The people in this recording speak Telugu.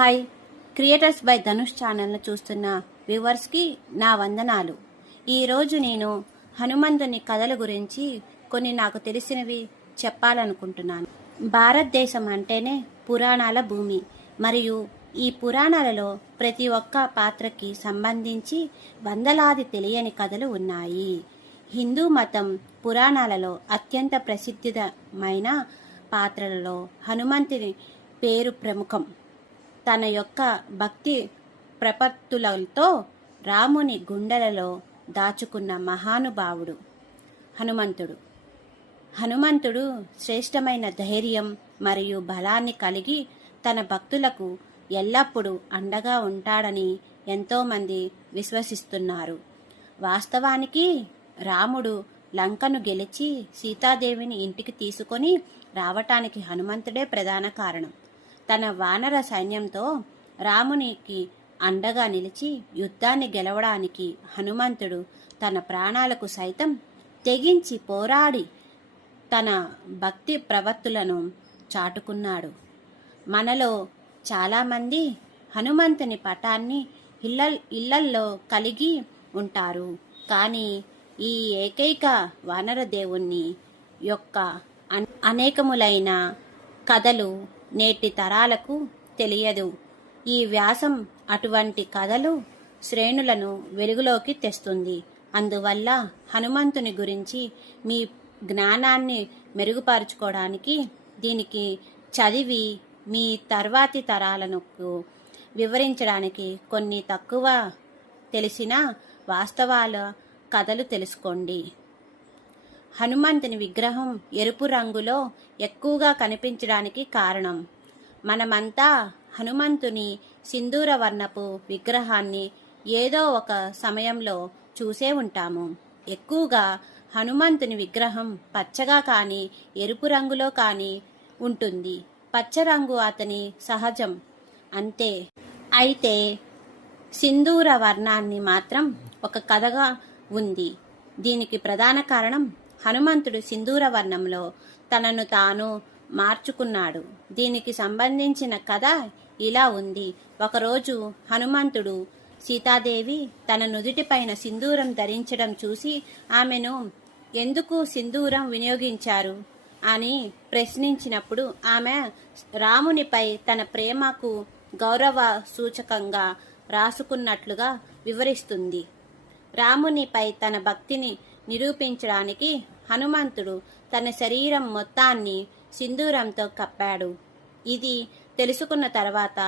హాయ్ క్రియేటర్స్ బై ధనుష్ ఛానల్ను చూస్తున్న వ్యూవర్స్కి నా వందనాలు. ఈరోజు నేను హనుమంతుని కథల గురించి కొన్ని నాకు తెలిసినవి చెప్పాలనుకుంటున్నాను. భారతదేశం అంటేనే పురాణాల భూమి. మరియు ఈ పురాణాలలో ప్రతి ఒక్క పాత్రకి సంబంధించి వందలాది తెలియని కథలు ఉన్నాయి. హిందూ మతం పురాణాలలో అత్యంత ప్రసిద్ధమైన పాత్రలలో హనుమంతుని పేరు ప్రముఖం. తన యొక్క భక్తి ప్రపత్తులతో రాముని గుండెలలో దాచుకున్న మహానుభావుడు హనుమంతుడు శ్రేష్టమైన ధైర్యం మరియు బలాన్ని కలిగి తన భక్తులకు ఎల్లప్పుడూ అండగా ఉంటాడని ఎంతోమంది విశ్వసిస్తున్నారు. వాస్తవానికి రాముడు లంకను గెలిచి సీతాదేవిని ఇంటికి తీసుకొని రావటానికి హనుమంతుడే ప్రధాన కారణం. తన వానర సైన్యంతో రామునికి అండగా నిలిచి యుద్ధాన్ని గెలవడానికి హనుమంతుడు తన ప్రాణాలకు సైతం తెగించి పోరాడి తన భక్తి ప్రవత్తులను చాటుకున్నాడు. మనలో చాలామంది హనుమంతుని పటాన్ని ఇళ్లల్లో కలిగి ఉంటారు. కానీ ఈ ఏకైక వానర దేవుని యొక్క అనేకములైన కథలు నేటి తరాలకు తెలియదు. ఈ వ్యాసం అటువంటి కథలు శ్రేణులను వెలుగులోకి తెస్తుంది. అందువల్ల హనుమంతుని గురించి మీ జ్ఞానాన్ని మెరుగుపరుచుకోవడానికి దీనికి చదివి మీ తర్వాతి తరాలకు వివరించడానికి కొన్ని తక్కువ తెలిసిన వాస్తవాల కథలు తెలుసుకోండి. హనుమంతుని విగ్రహం ఎరుపు రంగులో ఎక్కువగా కనిపించడానికి కారణం, మనమంతా హనుమంతుని సింధూర వర్ణపు విగ్రహాన్ని ఏదో ఒక సమయంలో చూసే ఉంటాము. ఎక్కువగా హనుమంతుని విగ్రహం పచ్చగా కానీ ఎరుపు రంగులో కానీ ఉంటుంది. పచ్చ రంగు అతని సహజం అంతే. అయితే సింధూర వర్ణాన్ని మాత్రం ఒక కథగా ఉంది. దీనికి ప్రధాన కారణం హనుమంతుడు సింధూర వర్ణంలో తనను తాను మార్చుకున్నాడు. దీనికి సంబంధించిన కథ ఇలా ఉంది. ఒకరోజు హనుమంతుడు సీతాదేవి తన నుదుటిపైన సింధూరం ధరించడం చూసి ఆమెను ఎందుకు సింధూరం వినియోగించారు అని ప్రశ్నించినప్పుడు ఆమె రామునిపై తన ప్రేమకు గౌరవ సూచకంగా రాసుకున్నట్లుగా వివరిస్తుంది. రామునిపై తన భక్తిని నిరూపించడానికి హనుమంతుడు తన శరీరం మొత్తాన్ని సింధూరంతో కప్పాడు. ఇది తెలుసుకున్న తర్వాత